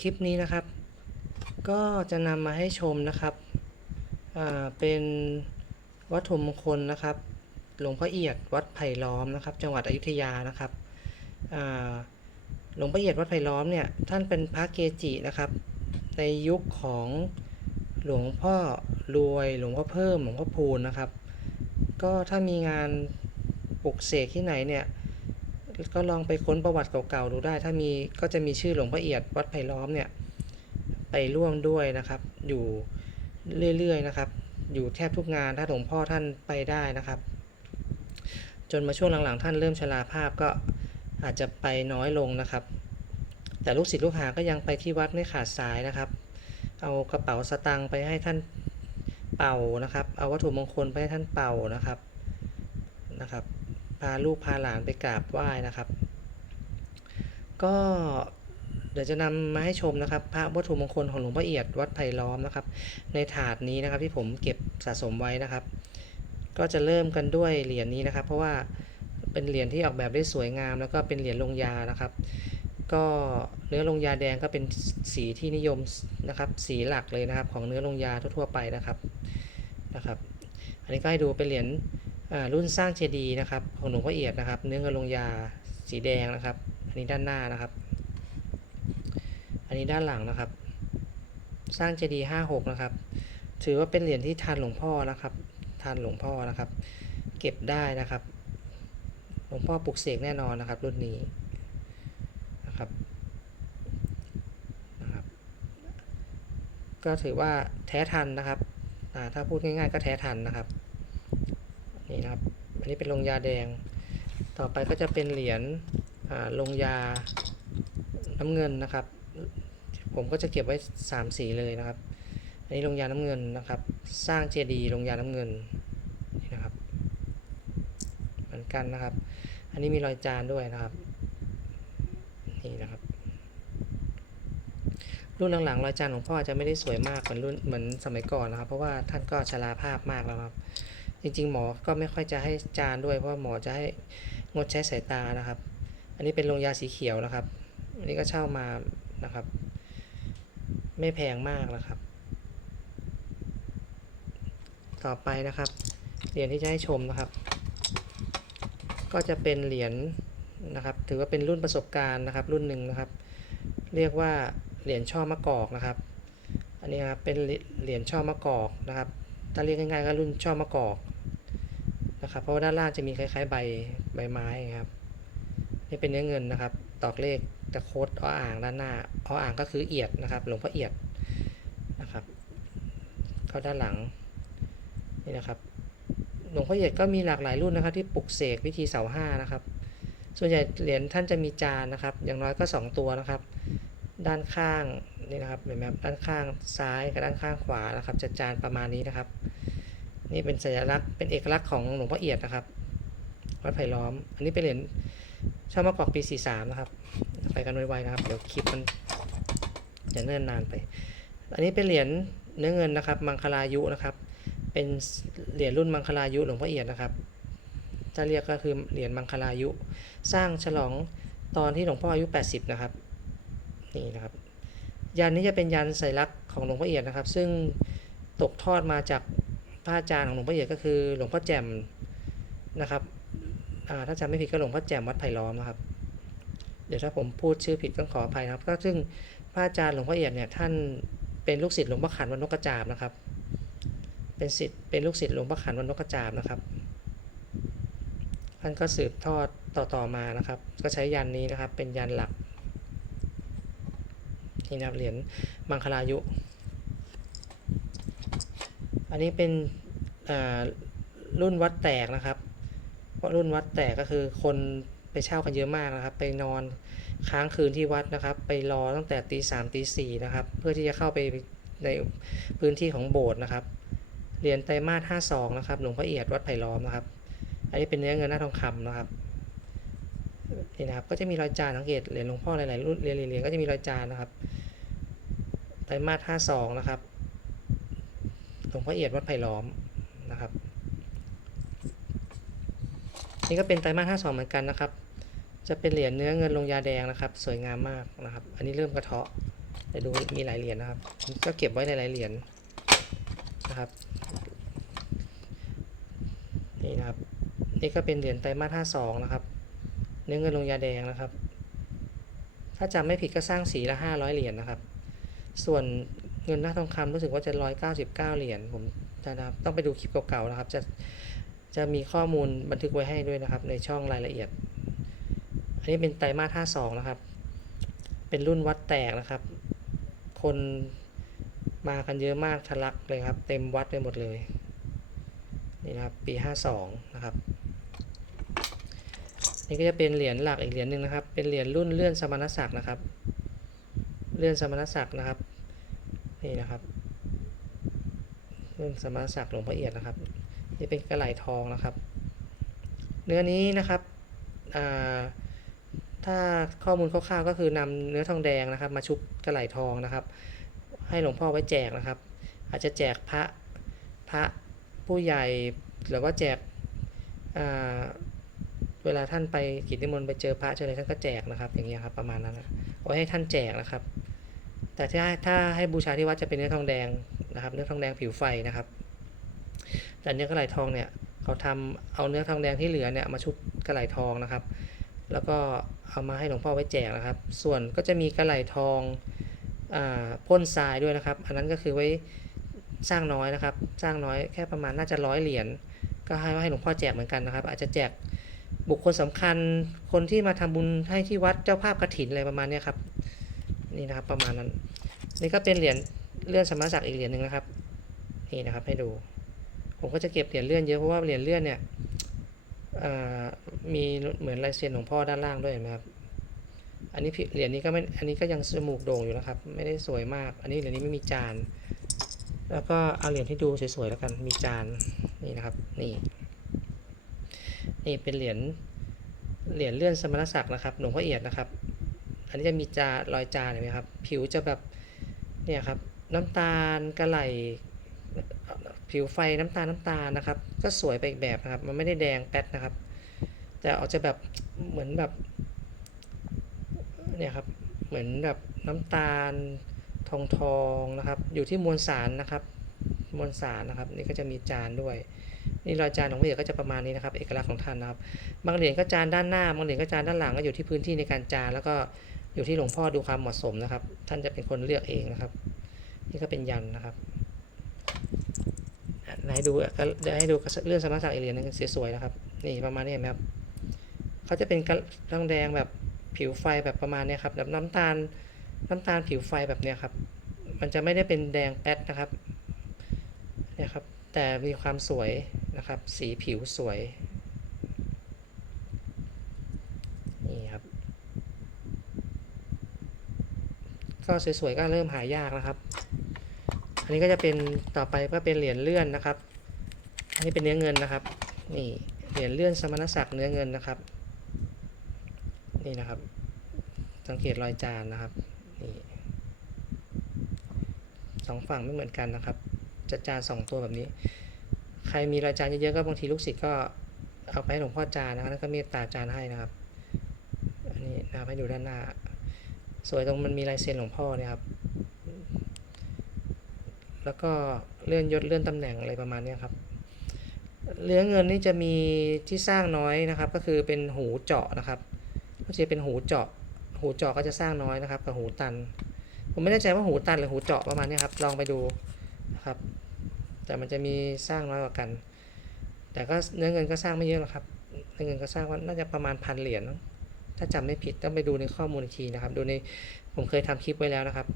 คลิปนี้นะครับ ก็จะนำมาให้ชมนะครับเป็นวัตถุมงคลนะครับ หลวงพ่อเอียดวัดไผ่ล้อมนะครับ จังหวัดอยุธยานะครับหลวงพ่อเอียดวัดไผ่ล้อมเนี่ยท่านเป็นพระเกจินะครับ ในยุคของหลวงพ่อรวยหลวงพ่อเพิ่มหลวงพ่อพูนนะครับ ก็ถ้ามีงานปลุกเสกที่ไหนเนี่ย ก็ลองไปค้นประวัติเก่าๆดูได้ ถ้ามีก็จะมีชื่อหลวงพ่อเอียดวัดไผ่ล้อมเนี่ยไปร่วมด้วยนะครับ อยู่เรื่อยๆนะครับ อยู่แทบทุกงานถ้าหลวงพ่อท่านไปได้นะครับ จนมาช่วงหลังๆ ท่านเริ่มชราภาพก็อาจจะไปน้อยลงนะครับ แต่ลูกศิษย์ลูกหาก็ยังไปที่วัดไม่ขาดสายนะครับ เอากระเป๋าสตังค์ไปให้ท่านเป่านะครับ เอาวัตถุมงคลไปให้ท่านเป่านะครับนะครับาลูกพาหลานไปกราบไหว้นะครับ ก็เดี๋ยวจะนำมาให้ชมนะครับ พระวัตถุมงคลของหลวงพ่อเอียดวัดไผ่ล้อมนะครับ ในถาดนี้นะครับที่ผมเก็บสะสมไว้นะครับ ก็จะเริ่มกันด้วยเหรียญนี้นะครับ เพราะว่าเป็นเหรียญที่ออกแบบได้สวยงาม แล้วก็เป็นเหรียญลงยานะครับ ก็เนื้อลงยาแดงก็เป็นสีที่นิยมนะครับ สีหลักเลยนะครับ ของเนื้อลงยาทั่วๆไปนะครับนะครับ อันนี้ก็ให้ดูเป็นเหรียญ รุ่นสร้างเจดีย์นะครับของหลวงพ่อเอียดนะครับ เนื้อเงินลงยาสีแดงนะครับ อันนี้ด้านหน้านะครับ อันนี้ด้านหลังนะครับ สร้างเจดีย์ห้าหกนะครับ ถือว่าเป็นเหรียญที่ทานหลวงพ่อนะครับ ทานหลวงพ่อนะครับ เก็บได้นะครับ หลวงพ่อปลุกเสกแน่นอนนะครับ รุ่นนี้นะครับนะครับ ก็ถือว่าแท้ทันนะครับถ้าพูดง่ายๆก็แท้ทันนะครับ นี่นะครับ อันนี้เป็นลงยาแดง ต่อไปก็จะเป็นเหรียญลงยาน้ำเงินนะครับ ผมก็จะเก็บไว้ 3 สีเลยนะครับ อันนี้ลงยาน้ำเงินนะครับ สร้างเจดีย์ลงยาน้ำเงินนี่นะครับ เหมือนกันนะครับ อันนี้มีรอยจานด้วยนะครับ นี่นะครับ รุ่นหลังๆรอยจานของพ่อจะไม่ได้สวยมากเหมือนรุ่นเหมือนสมัยก่อนนะครับ เพราะว่าท่านก็ชราภาพมากแล้วครับ ริง ๆ หมอก็ไม่ค่อยจะให้จานด้วยเพราะหมอจะให้งดใช้สายตานะครับ อันนี้เป็นโรงยาสีเขียวนะครับ อันนี้ก็เช่ามานะครับ ไม่แพงมากนะครับ ต่อไปนะครับ เหรียญที่จะให้ชมนะครับ ก็จะเป็นเหรียญนะครับ ถือว่าเป็นรุ่นประสบการณ์นะครับ รุ่นหนึ่งนะครับ เรียกว่าเหรียญช่อมะกอกนะครับ อันนี้ครับเป็นเหรียญช่อมะกอกนะครับถ้าเรียกง่ายๆก็รุ่นช่อมะกอก นะครับ เพราะว่าด้านล่างจะมีคล้ายๆ ใบใบไม้ครับ นี่เป็นเนื้อเงินนะครับ ตอกเลขตะโคดอ้ออ่างด้านหน้าอ้ออ่างก็คือเอียดนะครับ หลวงพ่อเอียดนะครับ เข้าด้านหลังนี่นะครับ หลวงพ่อเอียดก็มีหลากหลายรุ่นนะครับ ที่ปลุกเสกวิธีเสาห้านะครับ ส่วนใหญ่เหรียญท่านจะมีจานนะครับ อย่างน้อยก็ 2 ตัวนะครับ ด้านข้างนี่นะครับเห็นไหมครับด้านข้างซ้ายกับด้านข้างขวานะครับจะจานประมาณนี้นะครับ นี่เป็นสัญลักษณ์เป็นเอกลักษณ์ของหลวงพ่อเอียดนะครับวัดไผ่ล้อม อันนี้เป็นเหรียญช่อมะกอกปี 43 นะครับ ไปกันไวๆนะครับ เดี๋ยวคลิปมันจะเนิ่นนานไป อันนี้เป็นเหรียญเนื้อเงินนะครับ มังคลายุนะครับ เป็นเหรียญรุ่นมังคลายุหลวงพ่อเอียดนะครับ ถ้าเรียกก็คือเหรียญมังคลายุ สร้างฉลองตอนที่หลวงพ่ออายุ 80 นะครับ นี่นะครับ ยันนี้จะเป็นยันสัญลักษณ์ของหลวงพ่อเอียดนะครับ ซึ่งตกทอดมาจาก พระอาจารย์ของหลวงพ่อเอียดก็คือหลวงพ่อแจ่มนะครับถ้าจำไม่ผิดก็หลวงพ่อแจ่มวัดไผ่ล้อมนะครับ เดี๋ยวถ้าผมพูดชื่อผิดต้องขออภัยนะครับ ก็ซึ่งพระอาจารย์หลวงพ่อเอียดเนี่ยท่านเป็นลูกศิษย์หลวงพ่อขันวันนกกระจาบนะครับ เป็นศิษย์เป็นลูกศิษย์หลวงพ่อขันวันนกกระจาบนะครับ ท่านก็สืบทอดต่อๆมานะครับ ก็ใช้ยันนี้นะครับเป็นยันหลักนี่นับเหรียญมังคลายุ อันนี้เป็นรุ่นวัดแตกนะครับเพราะรุ่นวัดแตกก็คือคนไปเช่ากันเยอะมากนะครับ ไปนอนค้างคืนที่วัดนะครับ ไปรอตั้งแต่ตีสามตีสี่นะครับ เพื่อที่จะเข้าไปในพื้นที่ของโบสถ์นะครับ เรียญไตรมาสห้าสองนะครับ หลวงพ่อเอียดวัดไผ่ล้อมนะครับ อันนี้เป็นเนื้อเงินหน้าทองคำนะครับนี่นะครับ ก็จะมีรอยจานสังเกตเหรียญหลวงพ่อหลายๆรุ่นเหรียญเหรียญก็จะมีรอยจานนะครับ ไตรมาสห้าสองนะครับ หลงพ่อเอียดวัดไผ่ล้อมนะครับ นี่ก็เป็นไตรมาสห้าสองเหมือนกันนะครับ จะเป็นเหรียญเนื้อเงินลงยาแดงนะครับ สวยงามมากนะครับ อันนี้เริ่มกระเทาะแต่ดูมีหลายเหรียญนะครับ ก็เก็บไว้หลายๆเหรียญนะครับนี่นะครับนี่ก็เป็นเหรียญไตรมาสห้าสองนะครับ เนื้อเงินลงยาแดงนะครับ ถ้าจำไม่ผิดก็สร้างสีละห้าร้อยเหรียญนะครับ ส่วน เงินหน้าทองคำรู้สึกว่าจะร้อยเก้าสิบเก้าเหรียญผมจะนะครับต้องไปดูคลิปเก่าๆนะครับ จะจะมีข้อมูลบันทึกไว้ให้ด้วยนะครับ ในช่องรายละเอียด อันนี้เป็นไตรมาสห้าสองนะครับ เป็นรุ่นวัดแตกนะครับ คนมากันเยอะมากทะลักเลยครับ เต็มวัดไปหมดเลยนี่นะครับปีห้าสองนะครับนี่ก็จะเป็นเหรียญหลักอีกเหรียญหนึ่งนะครับ เป็นเหรียญรุ่นเลื่อนสมณศักดิ์นะครับ เลื่อนสมณศักดิ์นะครับ นี่นะครับเลื่อนสมณศักษ์หลวงพ่อเอียดนะครับ นี่เป็นกระไหลทองนะครับ เนื้อนี้นะครับถ้าข้อมูลคร่าวๆก็คือนำเนื้อทองแดงนะครับ มาชุบกระไหลทองนะครับ ให้หลวงพ่อไว้แจกนะครับ อาจจะแจกพระพระผู้ใหญ่หรือว่าแจกเวลาท่านไปกิจนิมนต์ไปเจอพระเจออะไรท่านก็แจกนะครับ อย่างเงี้ยครับประมาณนั้นนะเอาไว้ให้ท่านแจกนะครับ แต่ถ้าถ้าให้บูชาที่วัดจะเป็นเนื้อทองแดงนะครับ เนื้อทองแดงผิวไฟนะครับแต่เนื้อกระไหลทองเนี่ยเขาทำเอาเนื้อทองแดงที่เหลือเนี่ยมาชุบกระไหลทองนะครับ แล้วก็เอามาให้หลวงพ่อไว้แจกนะครับ ส่วนก็จะมีกระไหลทองอพ่นทรายด้วยนะครับ อันนั้นก็คือไว้สร้างน้อยนะครับ สร้างน้อยแค่ประมาณน่าจะร้อยเหรียญก็ให้ให้หลวงพ่อแจกเหมือนกันนะครับ อาจจะแจกบุคคลสำคัญคนที่มาทำบุญให้ที่วัดเจ้าภาพกฐินอะไรประมาณนี้ครับ นี่นะครับประมาณนั้น นี่ก็เป็นเหรียญเลื่อนสมณศักดิ์อีกเหรียญหนึ่งนะครับ นี่นะครับให้ดู ผมก็จะเก็บเหรียญเลื่อนเยอะเพราะว่าเหรียญเลื่อนเนี่ยมีเหมือนลายเซ็นหลวงพ่อด้านล่างด้วยเห็นไหมครับ อันนี้เหรียญนี้ก็ไม่ อันนี้ก็ยังจมูกโด่งอยู่นะครับ ไม่ได้สวยมาก อันนี้เหรียญนี้ไม่มีจาน แล้วก็เอาเหรียญที่ดูสวยๆแล้วกัน มีจาน นี่นะครับ นี่ นี่เป็นเหรียญ เหรียญเลื่อนสมณศักดิ์นะครับ หลวงพ่อเอียดนะครับ อันนี้จะมีจารอยจานเห็นไหมครับ ผิวจะแบบเนี่ยครับน้ำตาลกระไหลผิวไฟน้ำตาลน้ำตาลนะครับ ก็สวยไปอีกแบบนะครับ มันไม่ได้แดงแป๊ดนะครับ แต่ออกจะแบบเหมือนแบบเนี่ยครับเหมือนแบบน้ำตาลทองทองนะครับ อยู่ที่มวลสารนะครับ มวลสารนะครับ นี่ก็จะมีจานด้วย นี่รอยจานของพระเอกก็จะประมาณนี้นะครับ เอกลักษณ์ของท่านนะครับ บางเหรียญก็จานด้านหน้า บางเหรียญก็จานด้านหลังก็อยู่ที่พื้นที่ในการจานแล้วก็ อยู่ที่หลวงพ่อดูความเหมาะสมนะครับ ท่านจะเป็นคนเลือกเองนะครับ นี่ก็เป็นยันนะครับอะไหนดูก็เดี๋ยวให้ดูเรื่องสมณศักอีกเหรียญหนึงสวยๆนะครับ นี่ประมาณนี้เห็นไหมครับเขาจะเป็นกระทองแดงแบบผิวไฟแบบประมาณนี้ครับแบบน้ำตาลน้ำตาลผิวไฟแบบนี้ครับ มันจะไม่ได้เป็นแดงแป๊ดนะครับเนี่ยครับแต่มีความสวยนะครับ สีผิวสวย นี่ครับ ก็สวยๆก็เริ่มหายากนะครับ อันนี้ก็จะเป็นต่อไปก็เป็นเหรียญเลื่อนนะครับ อันนี้เป็นเนื้อเงินนะครับ นี่เหรียญเลื่อนสมณศักดิ์เนื้อเงินนะครับ นี่นะครับ สังเกตรอยจานนะครับ นี่สองฝั่งไม่เหมือนกันนะครับจะจานสองตัวแบบนี้ ใครมีรอยจานเยอะๆก็บางทีลูกศิษย์ก็เอาไปให้หลวงพ่อจานนะครับแล้วก็เมตตาจานให้นะครับ อันนี้นะครับให้ดูด้านหน้า สวยตรงมันมีลายเซ็นหลวงพ่อเนี่ยครับ แล้วก็เลื่อนยศเลื่อนตำแหน่งอะไรประมาณนี้ครับเนื้อเงินนี่จะมีที่สร้างน้อยนะครับ ก็คือเป็นหูเจาะนะครับก็จะเป็นหูเจาะ หูเจาะก็จะสร้างน้อยนะครับกับหูตัน ผมไม่แน่ใจว่าหูตันหรือหูเจาะประมาณนี้ครับ ลองไปดูนะครับ แต่มันจะมีสร้างน้อยกว่ากัน แต่ก็เนื้อเงินก็สร้างไม่เยอะหรอกครับเนื้อเงินก็สร้างว่าน่าจะประมาณพันเหรียญ ถ้าจำไม่ผิดต้องไปดูในข้อมูลอีกทีนะครับ ดูในผมเคยทำคลิปไว้แล้วนะครับ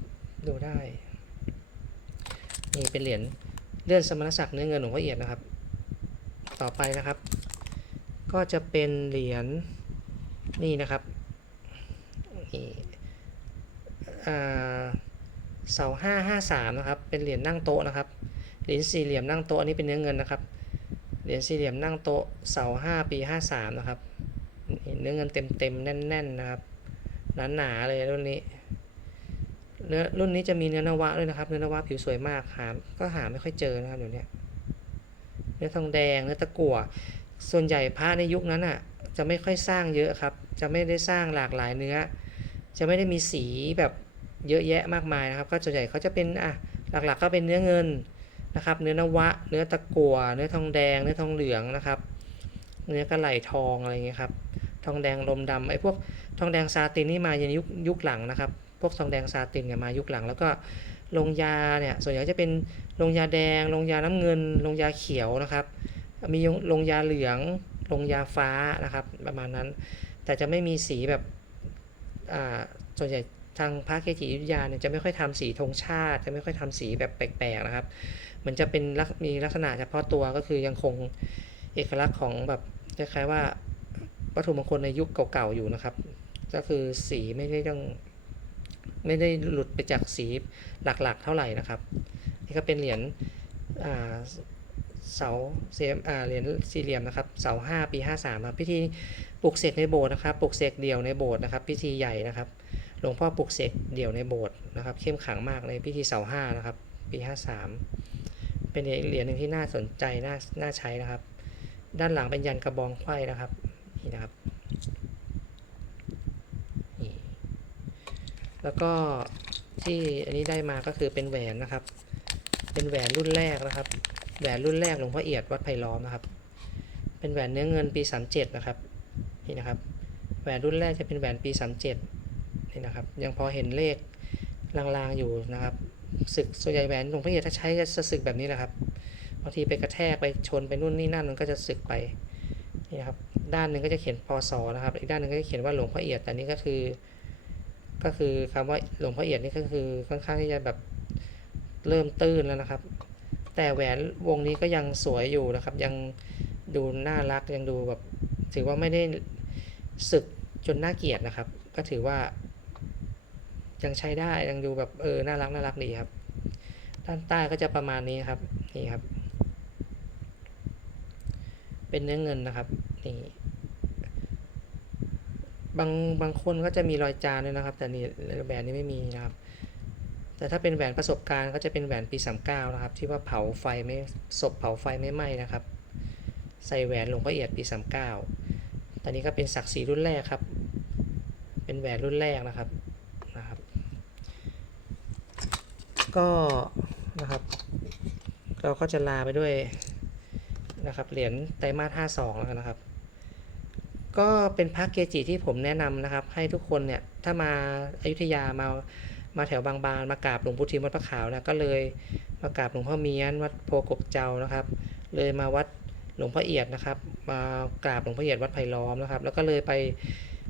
ดูได้ นี่เป็นเหรียญเลื่อนสมณศักดิ์เนื้อเงินหลวงพ่อเอียดนะครับ ต่อไปนะครับ ก็จะเป็นเหรียญนี่นะครับนี่อ่าเสาห้าห้าสามนะครับ เป็นเหรียญนั่งโต๊ะนะครับ เหรียญสี่เหลี่ยมนั่งโต๊ะอันนี้เป็นเนื้อเงินนะครับ เหรียญสี่เหลี่ยมนั่งโต๊ะเสาห้าปีห้าสามนะครับ เนื้อเงินเต็มเต็มๆแน่นๆนะครับหนาๆเลยรุ่นนี้เนื้อรุ่นนี้จะมีเนื้อนวะด้วยนะครับ เนื้อนวะผิวสวยมากหาก็หาไม่ค่อยเจอนะครับเดี๋ยวนี้เนื้อทองแดงเนื้อตะกั่วส่วนใหญ่พระในยุคนั้นอะ จะไม่ค่อยสร้างเยอะครับ จะไม่ได้สร้างหลากหลายเนื้อ จะไม่ได้มีสีแบบเยอะแยะมากมายนะครับ ก็ส่วนใหญ่เขาจะเป็นอะหลักๆก็เป็นเนื้อเงินนะครับ เนื้อนวะ เนื้อตะกั่วเนื้อทองแดง เนื้อทองเหลืองนะครับ เนื้อกระไหลทองอะไรเงี้ยครับ ทองแดงลมดำไอ้พวกทองแดงซาตินนี่มาในยุคยุคหลังนะครับ พวกทองแดงซาตินเนี่ยมายุคหลัง แล้วก็ลงยาเนี่ยส่วนใหญ่จะเป็นลงยาแดง ลงยาน้ำเงิน ลงยาเขียวนะครับ มีลงยาเหลือง ลงยาฟ้านะครับ ประมาณนั้น แต่จะไม่มีสีแบบอ่าส่วนใหญ่ทางพระเกจิยุธยาเนี่ยจะไม่ค่อยทำสีธงชาติ จะไม่ค่อยทำสีแบบแปลกๆนะครับ มันจะเป็นมีลักษณะเฉพาะตัวก็คือยังคงเอกลักษณ์ของแบบคล้ายๆว่า วัตถุมงคลในยุคเก่าๆอยู่นะครับ ก็คือสีไม่ได้ต้องไม่ได้หลุดไปจากสีหลักๆ เท่าไหร่นะครับ นี่ก็เป็นเหรียญเสาเสียมอ่าเหรียญสี่เหลี่ยมนะครับ เสาห้าปีห้าสามครับพิธีปลุกเสกในโบสถ์นะครับ ปลุกเสกเดี่ยวในโบสถ์นะครับ พิธีใหญ่นะครับ หลวงพ่อปลุกเสกเดี่ยวในโบสถ์นะครับ เข้มขลังมากในพิธีเสาห้านะครับ ปีห้าสามเป็นเหรียญหนึ่งที่น่าสนใจน่าน่าใช้นะครับ ด้านหลังเป็นยันกระบองไขว้นะครับ นี่นะครับนี่แล้วก็ที่อันนี้ได้มาก็คือเป็นแหวนนะครับ เป็นแหวนรุ่นแรกนะครับ แหวนรุ่นแรกหลวงพ่อเอียดวัดไผ่ล้อมนะครับ เป็นแหวนเนื้อเงินปี37นะครับนี่นะครับ แหวนรุ่นแรกจะเป็นแหวนปี37นี่นะครับ ยังพอเห็นเลขลางๆอยู่นะครับศึกส่วนใหญ่แหวนหลวงพ่อเอียดถ้าใช้จะสึกแบบนี้แหละครับบางทีไปกระแทกไปชนไปนู่นนี่นั่นมันก็จะสึกไปนี่นะครับ ด้านหนึ่งก็จะเขียนพศนะครับ อีกด้านหนึ่งก็จะเขียนว่าหลวงพ่อเอียด แต่นี่ก็คือ ก็คือคำว่าหลวงพ่อเอียดนี่ก็คือค่อนข้างที่จะแบบเริ่มตื้นแล้วนะครับ แต่แหวนวงนี้ก็ยังสวยอยู่นะครับ ยังดูน่ารักยังดูแบบ ถือว่าไม่ได้สึกจนน่าเกลียดนะครับ ก็ถือว่า ยังใช้ได้ยังดูแบบเออน่ารักน่ารักดีครับ ด้านใต้ก็จะประมาณนี้ครับนี่ครับ เป็นเนื้อเงินนะครับนี่ บางบางคนก็จะมีรอยจานด้วยนะครับ แต่นี่แหวนนี้ไม่มีนะครับ แต่ถ้าเป็นแหวนประสบการณ์ก็จะเป็นแหวนปี 39 นะครับ ที่ว่าเผาไฟไม่ศพเผาไฟไม่ไหม้นะครับ ใส่แหวนหลวงพ่อเอียดปี 39ตอนนี้ก็เป็นศักดิ์ศรีรุ่นแรกครับ เป็นแหวนรุ่นแรกนะครับนะครับ ก็นะครับ เราก็จะลาไปด้วยนะครับเหรียญไตรมาส52แล้วกันนะครับ ก็เป็นพระเกจิที่ผมแนะนำนะครับ ให้ทุกคนเนี่ยถ้ามาอายุทยามามาแถวบางบานมากราบหลวงพุทธิมวัดพระขาวนะก็เลยมากราบหลวงพ่อเมียนวัดโพกกเจ้านะครับ เลยมาวัดหลวงพ่อเอียดนะครับ มากราบหลวงพ่อเอียดวัดไผ่ล้อมนะครับ แล้วก็เลยไป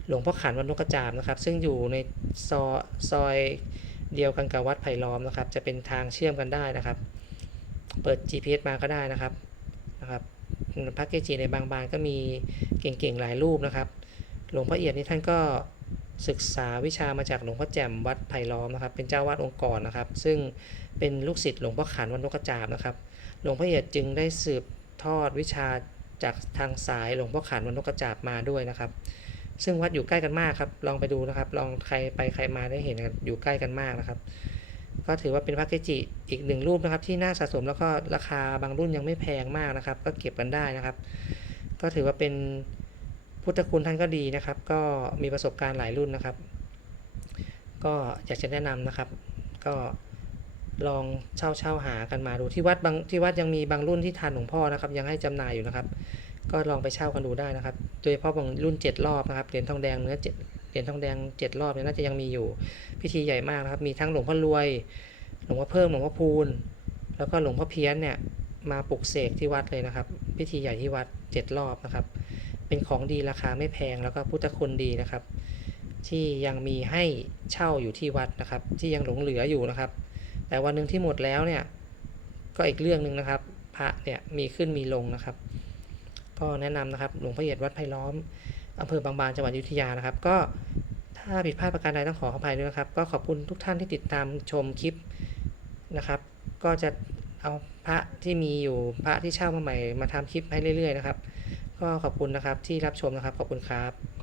หลวงพ่อขันวัดนกกระจาบนะครับ ซึ่งอยู่ในซอยซอยเดียวกันกับวัดไผ่ล้อมนะครับ จะเป็นทางเชื่อมกันได้นะครับ เปิด GPS มาก็ได้นะครับ พระเกจิในบางบานก็มีเก่งๆหลายรูปนะครับ หลวงพ่อเอียดนี่ท่านก็ศึกษาวิชามาจากหลวงพ่อแจ่มวัดไผ่ล้อมนะครับ เป็นเจ้าวาดองค์กรนะครับ ซึ่งเป็นลูกศิษย์หลวงพ่อขันวัดนกกระจาบนะครับ หลวงพ่อเอียดจึงได้สืบทอดวิชาจากทางสายหลวงพ่อขันวัดนกกระจาบมาด้วยนะครับ ซึ่งวัดอยู่ใกล้กันมากครับ ลองไปดูนะครับ ลองใครไปใครมาได้เห็นกันอยู่ใกล้กันมากนะครับ ก็ถือว่าเป็นพระเกจิอีกหนึ่งรูปนะครับ ที่น่าสะสมแล้วก็ราคาบางรุ่นยังไม่แพงมากนะครับ ก็เก็บกันได้นะครับ ก็ถือว่าเป็นพุทธคุณท่านก็ดีนะครับ ก็มีประสบการณ์หลายรุ่นนะครับ ก็อยากจะแนะนำนะครับ ก็ลองเช่าเช่าหากันมาดูที่วัดบางที่วัดยังมีบางรุ่นที่ทานหลวงพ่อนะครับ ยังให้จำหน่ายอยู่นะครับ ก็ลองไปเช่ากันดูได้นะครับ โดยเฉพาะบางรุ่น 7 รอบนะครับเหรียญทองแดงเนื้อ เหรียญทองแดง7รอบเนี่ยน่าจะยังมีอยู่พิธีใหญ่มากนะครับ มีทั้งหลวงพ่อรวย หลวงพ่อเพิ่มหลวงพ่อพูนแล้วก็หลวงพ่อเพี้ยนเนี่ยมาปลุกเสกที่วัดเลยนะครับ พิธีใหญ่ที่วัด7รอบนะครับ เป็นของดีราคาไม่แพงแล้วก็พุทธคุณดีนะครับ ที่ยังมีให้เช่าอยู่ที่วัดนะครับ ที่ยังหลงเหลืออยู่นะครับ แต่วันหนึ่งที่หมดแล้วเนี่ยก็อีกเรื่องหนึ่งนะครับ พระเนี่ยมีขึ้นมีลงนะครับ ก็แนะนำนะครับหลวงพ่อเอียดวัดไผ่ล้อม อำเภอบางบานจังหวัดอยุธยานะครับ ก็ถ้าผิดพลาดประการใดต้องขออภัยด้วยนะครับ ก็ขอบคุณทุกท่านที่ติดตามชมคลิปนะครับ ก็จะเอาพระที่มีอยู่พระที่เช่ามาใหม่มาทำคลิปให้เรื่อยๆนะครับ ก็ขอบคุณนะครับที่รับชมนะครับ ขอบคุณครับ